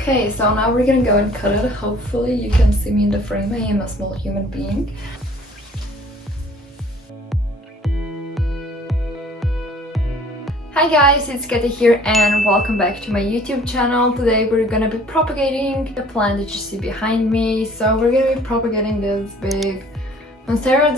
Okay, so now we're gonna go and cut it. Hopefully you can see me in the frame. I am a small human being. Hi guys, it's Katy here and welcome back to my YouTube channel. Today we're gonna be propagating the plant that you see behind me. So we're gonna be propagating this big MONSTERA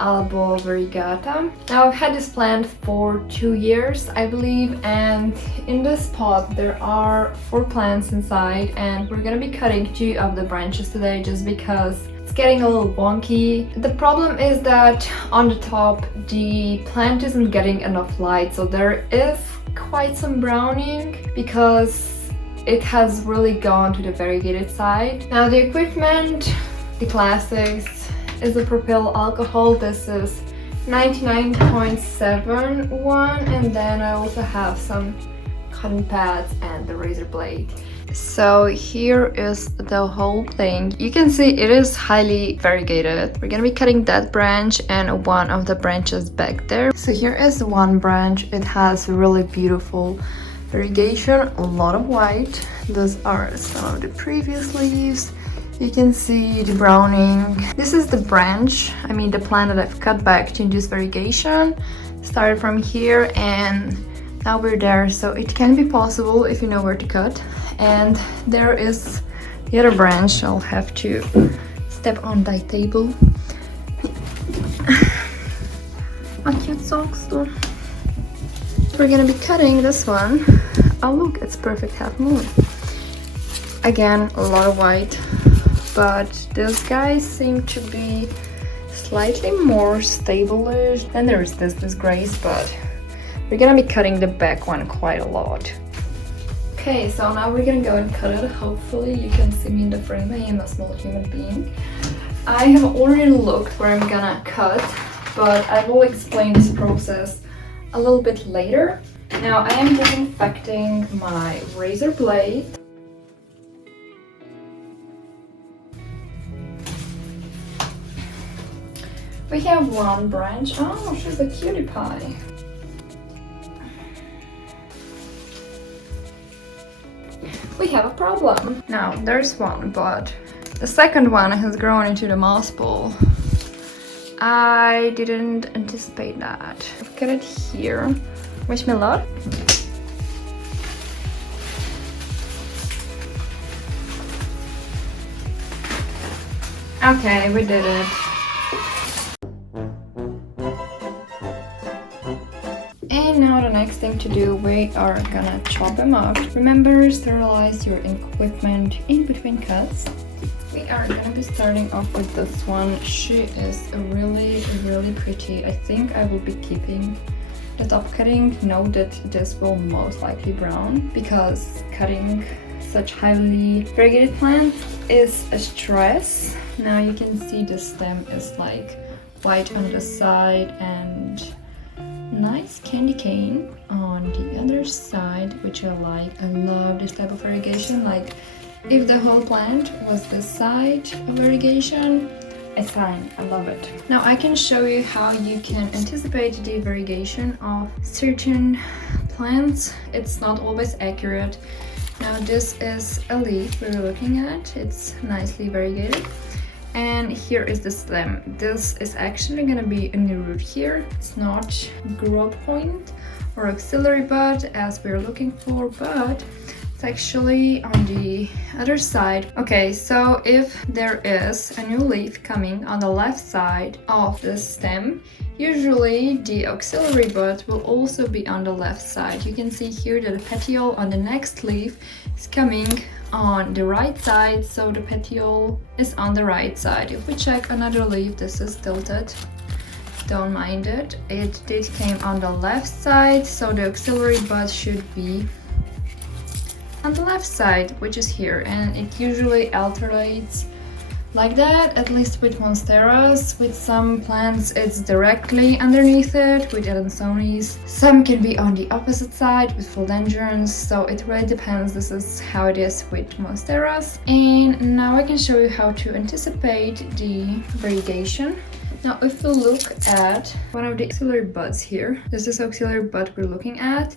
albo variegata. Now I've had this plant for 2 years, I believe, and in this pot there are 4 plants inside, and we're gonna be cutting 2 of the branches today just because it's getting a little wonky. The problem is that on the top the plant isn't getting enough light, so there is quite some browning because it has really gone to the variegated side. Now the equipment, the classics, is the propyl alcohol. This is 99.71, and then I also have some cotton pads and the razor blade. So here is the whole thing. You can see it is highly variegated. We're gonna be cutting that branch and one of the branches back there. So here is one branch. It has really beautiful variegation, a lot of white. Those are some of the previous leaves. You can see the browning. This is the branch, the plant that I've cut back to induce variegation. Started from here and now we're there, so it can be possible if you know where to cut. And there is the other branch. I'll have to step on that table. My cute socks though. We're gonna be cutting this one. Oh look, it's perfect half moon. Again, a lot of white. But those guys seem to be slightly more stable-ish. Then there is this disgrace, but we're gonna be cutting the back one quite a lot. Okay, so now we're gonna go and cut it. Hopefully you can see me in the frame. I am a small human being. I have already looked where I'm gonna cut, but I will explain this process a little bit later. Now I am disinfecting my razor blade. We have one branch. Oh, she's a cutie pie. We have a problem. Now, there's one, but the second one has grown into the moss ball. I didn't anticipate that. I've got it here. Wish me luck. Okay, we did it. And now the next thing to do, we are gonna chop them up. Remember, sterilize your equipment in between cuts. We are gonna be starting off with this one. She is really pretty. I think I will be keeping the top cutting. Note that this will most likely brown because cutting such highly variegated plant is a stress. Now you can see the stem is like white on the side and nice candy cane on the other side, which I like. I love this type of variegation. Like if the whole plant was this side of variegation, it's fine. I love it. Now I can show you how you can anticipate the variegation of certain plants. It's not always accurate. Now this is a leaf we're looking at. It's nicely variegated. And here is the stem. This is actually gonna be a new root here. It's not growth point or axillary bud as we're looking for, but it's actually on the other side. Okay, so if there is a new leaf coming on the left side of the stem, usually the auxiliary bud will also be on the left side. You can see here that the petiole on the next leaf is coming on the right side, so the petiole is on the right side. If we check another leaf, this is tilted. Don't mind it. It did came on the left side, so the auxiliary bud should be on the left side, which is here, and it usually alternates like that, at least with monsteras. With some plants it's directly underneath it, with adansonias. Some can be on the opposite side with philodendrons, so it really depends. This is how it is with monsteras. And now I can show you how to anticipate the variegation. Now if we look at one of the auxiliary buds here, this is auxiliary bud we're looking at.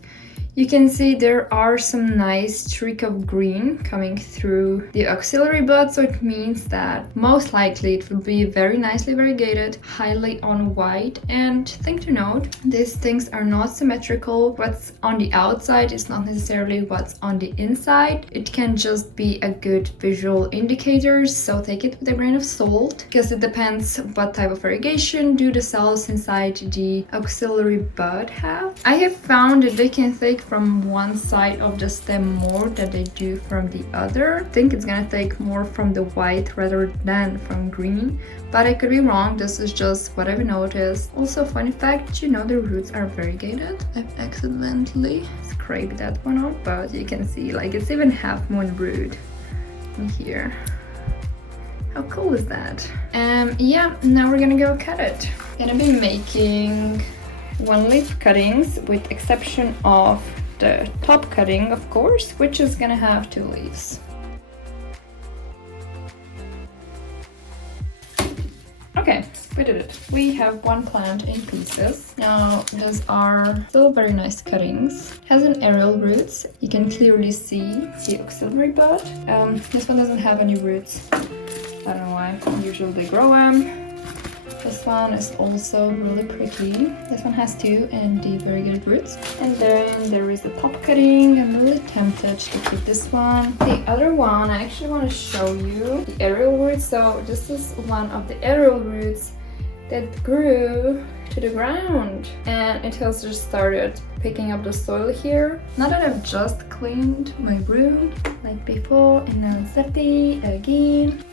You can see there are some nice streak of green coming through the auxiliary bud, so it means that most likely it will be very nicely variegated, highly on white. And thing to note, these things are not symmetrical. What's on the outside is not necessarily what's on the inside. It can just be a good visual indicator, so take it with a grain of salt, because it depends what type of variegation do the cells inside the auxiliary bud have. I have found that they can take from one side of the stem more than they do from the other. I think it's gonna take more from the white rather than from green, but I could be wrong. This is just what I've noticed. Also, funny fact, you know, the roots are variegated. I've accidentally scraped that one off, but you can see like it's even half moon root in here. How cool is that? Yeah, now we're gonna go cut it. Gonna be making 1-leaf cuttings with exception of the top cutting, of course, which is gonna have 2 leaves. Okay, we did it. We have one plant in pieces. Now, these are still very nice cuttings. It has an aerial roots. You can clearly see the auxiliary bud. This one doesn't have any roots. I don't know why. Usually they grow them. This one is also really pretty. This one has 2 and the variegated roots. And then there is the top cutting. I'm really tempted to keep this one. The other one, I actually want to show you the aerial roots. So this is one of the aerial roots that grew to the ground. And it has just started picking up the soil here. Now that I've just cleaned my room like before, and now it's dirty again.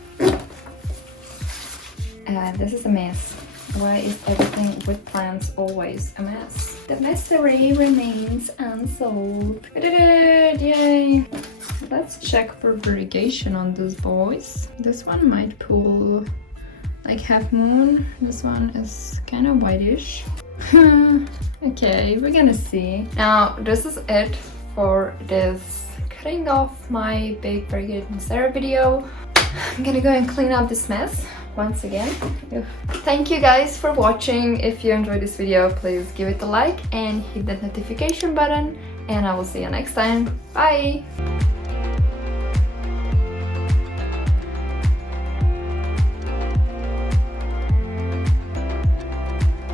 This is a mess. Why is everything with plants always a mess? The mystery remains unsolved. We did it! Yay! Let's check for variegation on these boys. This one might pull like half moon. This one is kind of whitish. Okay, we're gonna see. Now, this is it for this cutting off my big variegated Monstera video. I'm gonna go and clean up this mess once again. Thank you guys for watching. If you enjoyed this video, please give it a like and hit that notification button, and I will see you next time. Bye!